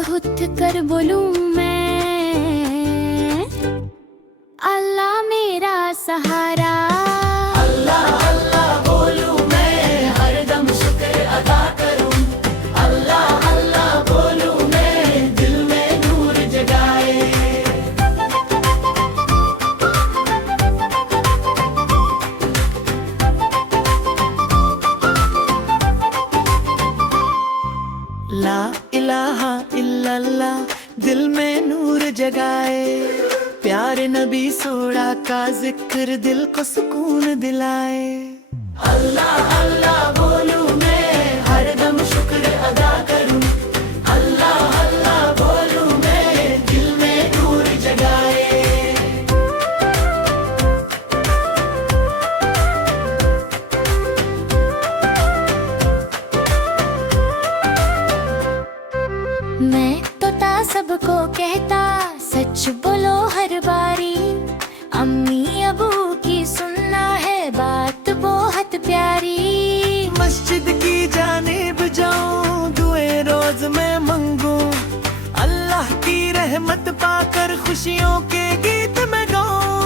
बहुत कर बोलूं मैं, अल्लाह मेरा सहारा। अल्लाह अल्लाह बोलूं मैं, हरदम शुक्र अदा करूं। अल्लाह अल्लाह बोलूं मैं, दिल में नूर जगाए। ला इलाहा इल्लल्लाह दिल में नूर जगाए। प्यारे नबी सोड़ा का जिक्र दिल को सुकून दिलाए। अल्लाह अल्लाह बोलूं मैं, हरदम शुक्र अदा करूं। अल्लाह अल्लाह बोलूं मैं, दिल में नूर जगाए। मैं तो ता सबको कहता, सच बोलो हर बारी। अम्मी अबू की सुनना है बात बहुत प्यारी। मस्जिद की जानिब जाऊं, दुए रोज मैं मंगूं। अल्लाह की रहमत पाकर खुशियों के गीत मैं गाऊं।